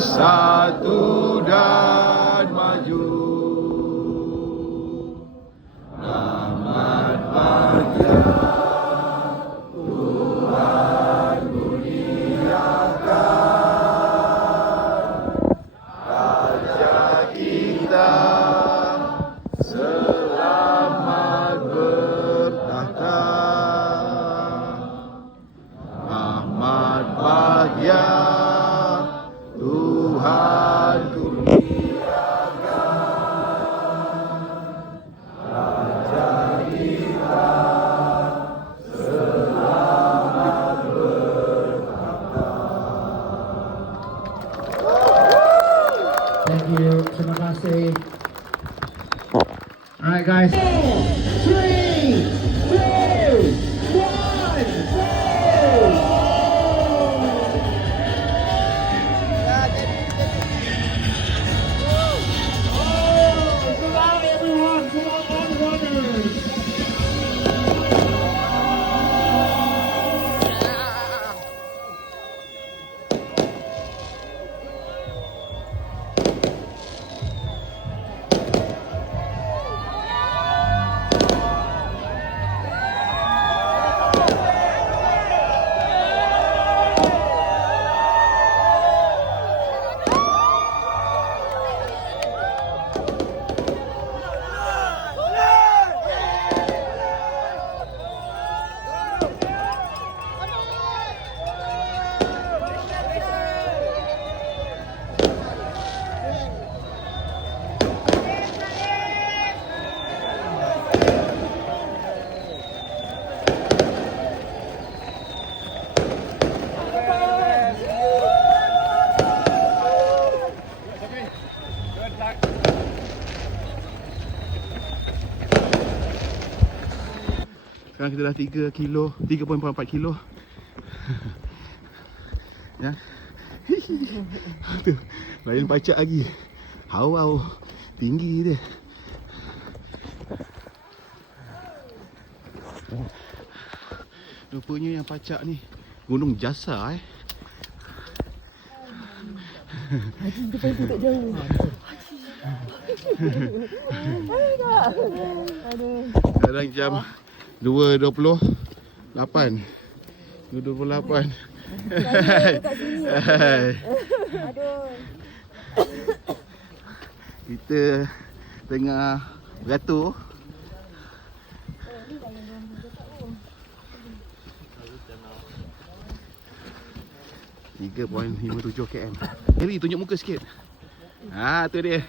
bersatu dan maju. Selamat pagi Tuhan muliakan Raja kita, selamat bertahta. Selamat bahagia Tuhan kurniakan Raja kita, selamat bertahta. Thank you. Terima kasih. Alright guys. 3, 2, 1, go! Sekarang kita dah 3 kilo, 3.4 kilo. Ya. Tu, lain pacak lagi. Hau tinggi dia. Rupanya yang pacak ni Gunung Jasa Haji kita pengen tutup jauh. Aduh. Sekarang jam 2.28. 2.28. Dekat sini. Aduh. Kita tengah beratur. Tiga 3.57 km. Harry, tunjuk muka sikit. Ha, tu dia.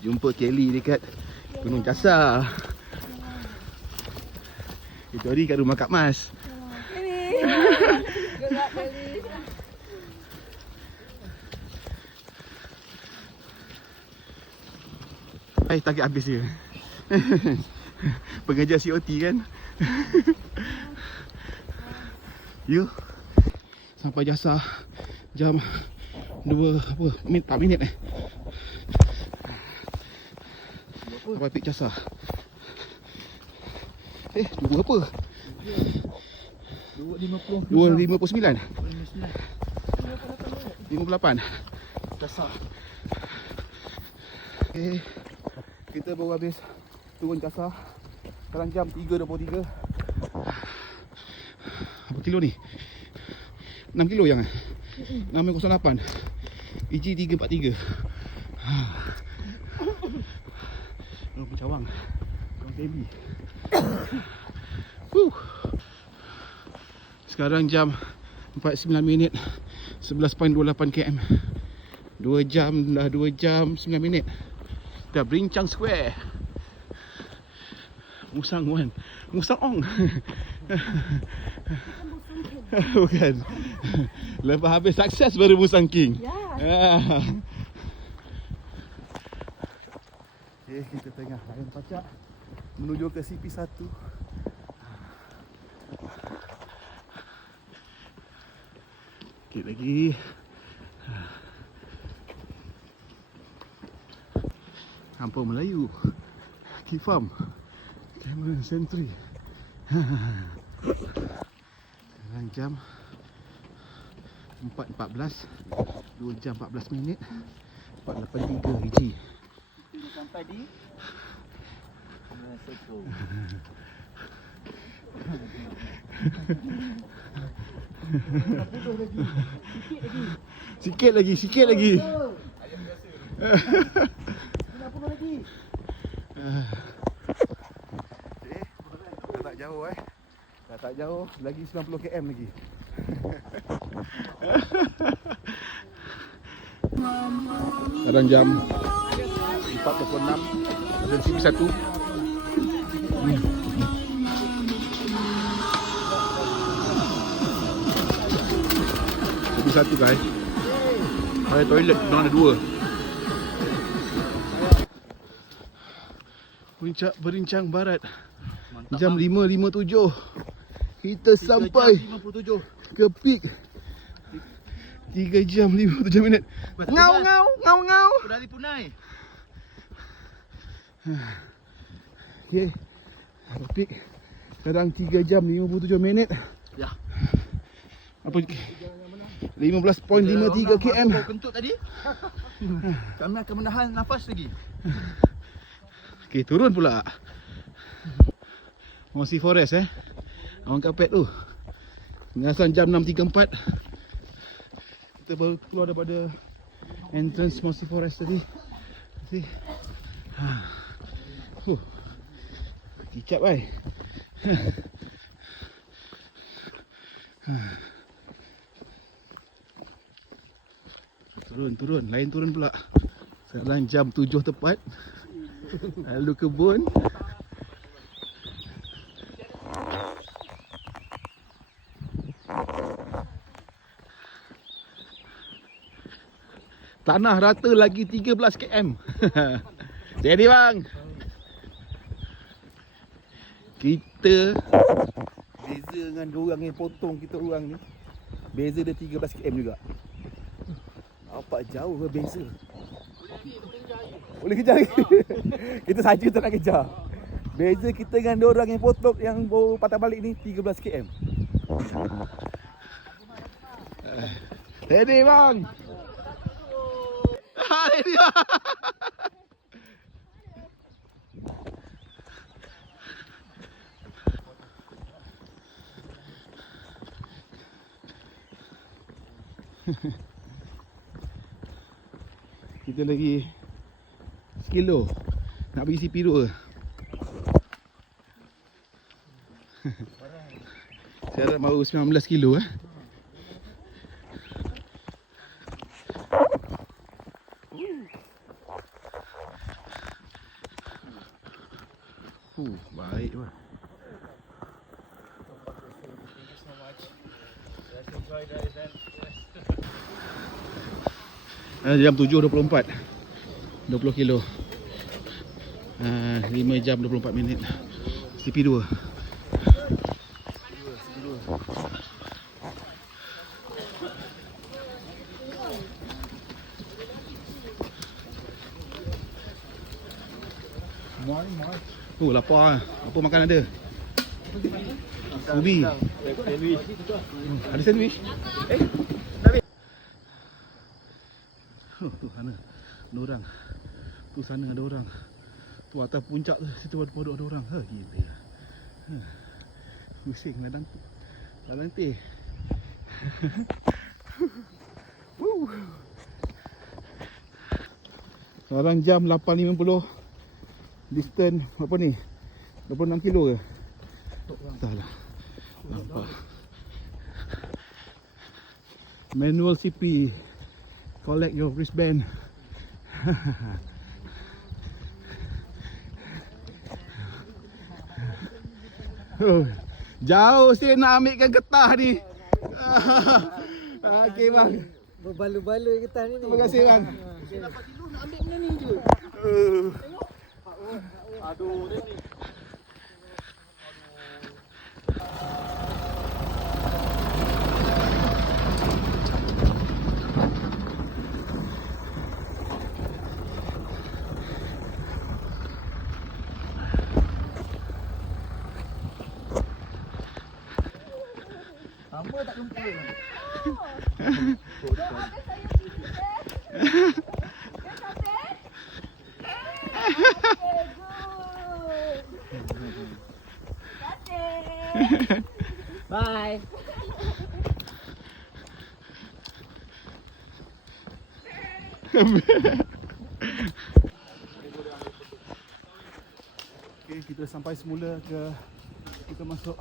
Jumpa Kelly dekat Gunung Jasa. Itu hari kat rumah Kak Mas. Ini. Gerak kali. Target habis dia. Pengajar COT kan. You sampai Jasa jam 4 minit sampai pik Jasa. Dua apa? 2.59 58 Jasa. Kita baru habis turun Jasa. Sekarang jam 3.23. Berapa kilo ni? 6 kilo yang 608 EG 343. Orang pencawang, orang baby. Sekarang jam 49 minit 11.28 km. 2 jam 9 minit. Dah Brincang Square. Musang Wan, Musang Ong. Bukan. Lepas habis sukses baru Musang King. Ya. Okay, kita tengah layan pacak menuju ke CP1. Sikit lagi. Kampung Melayu, Kifam, Cameron Sentry. Sekarang jam 4.14, 2 jam 14 minit, 4.83 Hiji. Kita sampai di Mexico. Sikit lagi. Ayam biasa. Dah tak jauh Dah tak jauh, lagi 90 km lagi. Sekarang jam 4.26 dan CP1. CP1 guys. Ada toilet, kita ada 2. Puncak Berincang Barat. Jam 5.57 kita sampai 57. ke peak. 3 jam 57 minit. Ngau. Dari Punai. Okey. Peak sekarang 3 jam 57 minit. Ya. Apa 15.53 km. Kau kentut tadi. Kami akan menahan nafas lagi. Okey, turun pula. Mossy Forest Awan Kapet tu. Pengasan jam 6.34. Kita baru keluar daripada entrance Mossy Forest tadi. Kicap Turun. Lain turun pula. Sekarang jam 7 tepat. Lalu kebun. Tanah rata lagi 13 km. Jadi bang, kita beza dengan diorang yang potong kita orang ni. Beza dia 13 km juga. Nampak jauh ke beza. Boleh kejar lagi. Kita saja tak nak kejar. Beza kita dengan diorang yang potong, yang baru patah balik ni 13 km. Ready bang. Ready bang. Kita lagi sekilo nak pergi CP2. Syarat baru 19 kilo baik lah. Jam 7.24 20 kilo 5 jam 24 minit CP2. Lapar. Apa makan ada? Ubi. Ada sandwich? Tu sana ada orang. Tu sana ada orang. Tu atas puncak tu, situ ada orang. Gila. Pusing ladang tu. Ladang teh. Sekarang jam 8.50. Distance apa ni? 26 kilo ke? Entahlah. Nampak. Manual CP. Collect your wristband. Jauh saya nak ambilkan getah ni. Okey bang. Berbaloi-baloi getah ni. Terima kasih bang. Saya dapat kilo nak ambil benda ni je. Tengok. Aduh, ni. Hamba tak lupa. Bye. Okay, kita sampai semula ke, kita masuk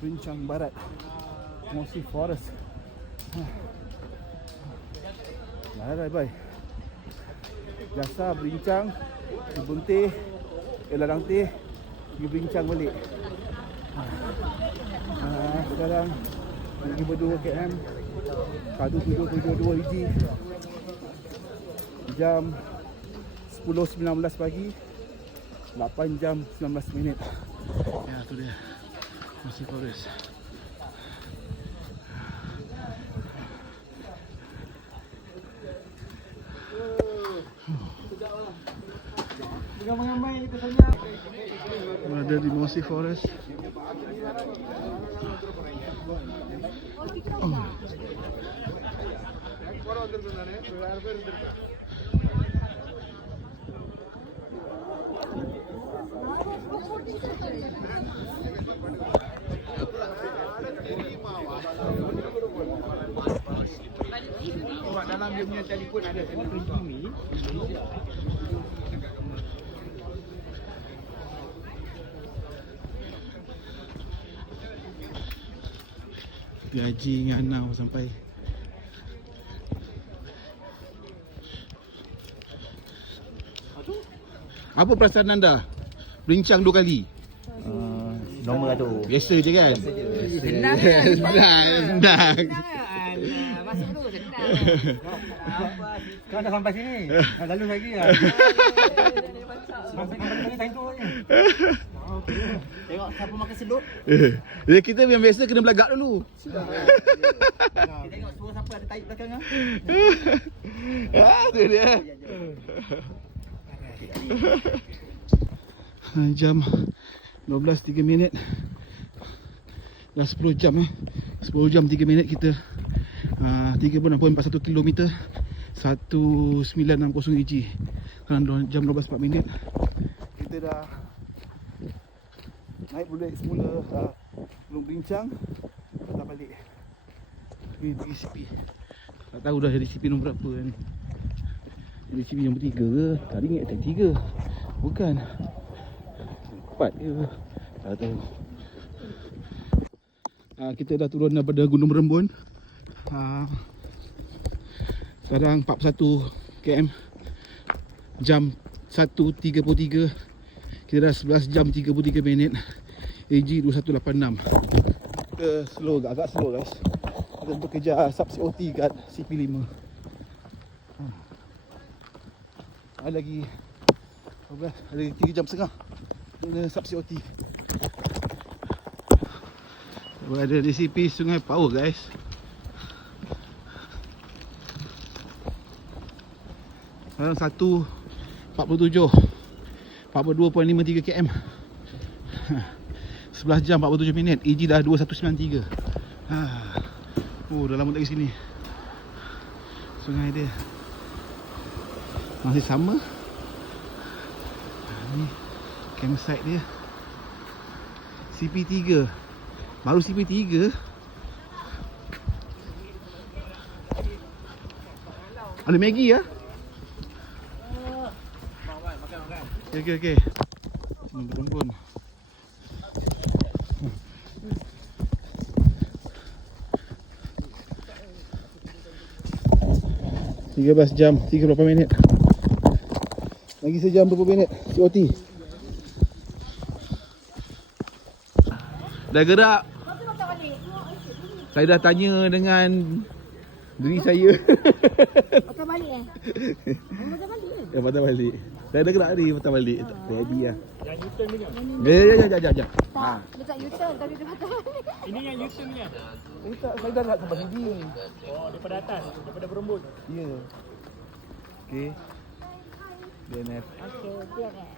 Berincang Barat, Mossy Forest. Bye. Jasa Berincang, Kebun Teh, Ladang Teh, pergi Berincang balik. Sekarang lagi berdua km, Kadu 772 EG. Jam 10.19 pagi, 8 jam 19 minit. Ya, tu dia Mossy Forest. Mengamai kita tanya. Berada di Mossy Forest. Dalam dia punya telefon ada telefon bumi. Gaji Nganau sampai. Apa perasaan anda berincang 2 kali? Normal tu. Biasa je kan? Senang. Senang. Masuk tu senang. Kau dah sampai sini. Dah lalu lagi lah. Sampai sini time tu je. Tengok siapa makan sedut. Kita yang biasa kena belagak dulu. Kita tengok suruh siapa ada tahi belakang ah. Tu dia. Jam 12.03 minit. Dah 10 jam 10 jam 3 minit kita 3.41 km 1960 EG. Sekarang jam 12.04 minit. Kita dah naik balik semula belum Berincang. Dah balik. Ini DCP. Tak tahu dah jadi DCP nombor berapa ni. DCP nombor 3 ke? Tadi ingat tadi 3. Bukan. 4 ke? Tak tahu. Kita dah turun daripada Gunung Berembun. Sekarang 41 km. Jam 1.33. Kita dah 11 jam 33 minit. AG 2186. Kita slow, agak slow guys. Kita untuk kejar sub COT kat CP5. Ada lagi 3 jam setengah dengan sub COT. Berada di CP Sungai Power guys. Sekarang 1.47 42.53 km. 11 jam 47 minit. EG dah 2193. Oh, dah lama tak pergi sini. Sungai dia masih sama. Ni campsite dia. CP3. Baru CP3. Ada Maggi ya? Okey. Berembun. 13 jam 38 minit. Lagi sejam berapa minit COT. Dah gerak. Saya dah tanya dengan diri saya. Patah balik patah balik Ya, patah balik. Saya dah gerak tadi, patah balik. Ready lah. Yang U-turn ni kan? Ya. tak, dekat U-turn tapi dia patah balik. Ini yang U-turn ni kan? Tak, saya dah nak sampai sini. Oh, daripada atas, daripada Berembun. Ya. Okey. DNF. Okey, dia kan.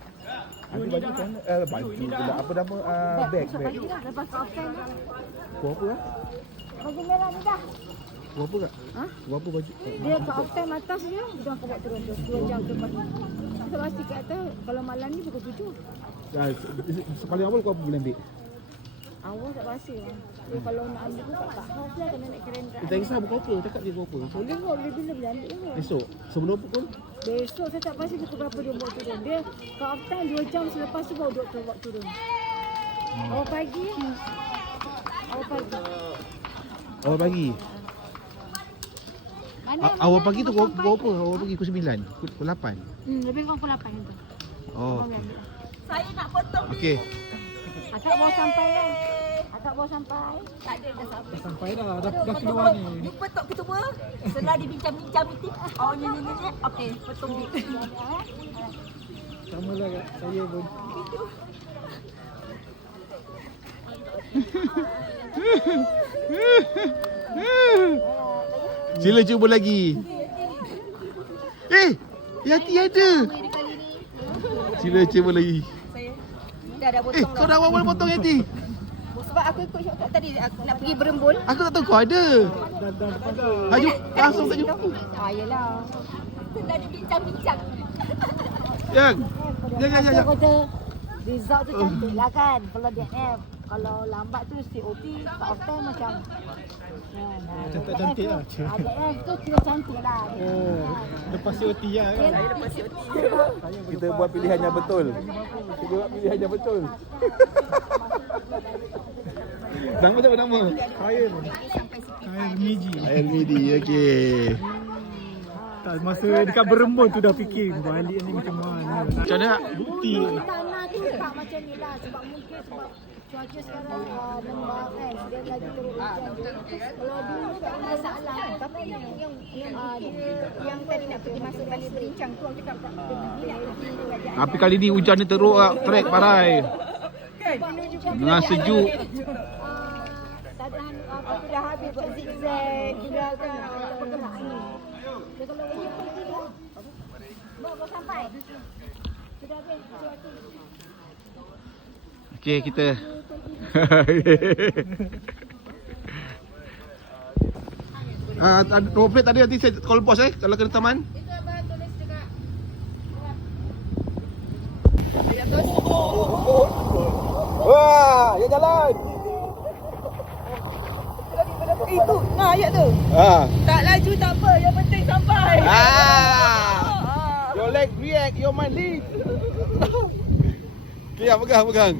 Aku baju kan? Baju pula. Apa nama? Bag. Lepas kau offline Apa lah? Baju merah ni dah. Berapa kak? Ha? Berapa baju? Dia kat off time atas dia, dia akan bawa turun 2 jam lepas ni. Kita pasti kat atas, kalau malam ni pukul 7. Paling awal kau apa boleh ambil? Awal tak pasti lah. Dia kalau nak ambil pun tak house lah, kena naik kereta. Tak kisah buka apa, cakap dia buka apa. Boleh kot, bila boleh ambil je. Esok, sebelum pukul? Besok saya tak pasti pukul berapa dia bawa turun. Dia kat off time 2 jam selepas tu baru doktor bawa turun. Awal pagi. Awal pagi. Awal pagi? Awal pagi tu kau apa? Awal pagi pukul 9? Pukul 8? Lebih kurang pukul 8 tu. Oh, Awal ambil. Saya nak potong. okey. Akak bawa sampai kan? Akak bawa sampai. Tak ada dah sampai. Sampai dah keluar ni. Jumpa tok ketua. Setelah dibincang-bincang meeting. Oh ni. Okey, potong dia. Sama lah kat saya pun. Sila cuba lagi. Yati ada. Sila cuba lagi. Dah potong Kau dah awal potong Yati. Sebab aku ikut shortcut tadi. Aku nak pergi berembun. Aku tak tahu kau ada. Haju, langsung tak jumpa. Yelah. Dah dibincang-bincang. Yang. Aku kata result tu cantik lah kan. Kalau DF, kalau lambat tu COT, kat off time macam Cantik lah. DF tu kira cantik lah. Oh, lepas COT lah kan. Kita buat pilihan yang betul. Kita buat pilihan yang betul. Nama siapa nama? Khair Miji. Air Midi, okey. Tak, masa dekat berembun tu dah fikir balik ni macam mana. Macam mana? Bukti. Tanah tu tak macam ni lah. Sebab mungkin sebab cuaca sekarang lembab kan. Dia lagi turun hujan. Kalau dulu tak ada masalah. Tapi yang tadi nak pergi masa balik berincang tu, orang cakap tak pergi nak pergi kerajaan. Tapi kali ni hujan ni teruk lah. Trek parai. Dengan sejuk. Tadan apa tu dah habis buat zigzag. Dia kan bergerak ni. Dia kalau ini pergi dah. Bawa sampai. Sudah habis. Okey, kita. Nombor plate tadi nanti saya call bos kalau kena taman. Itu abang tulis dekat. Wah, ya jalan. Itu. Nah, ayat tu. Tak laju tak apa. Yang penting sampai. Your leg react, your mind lead. Okay, pegang.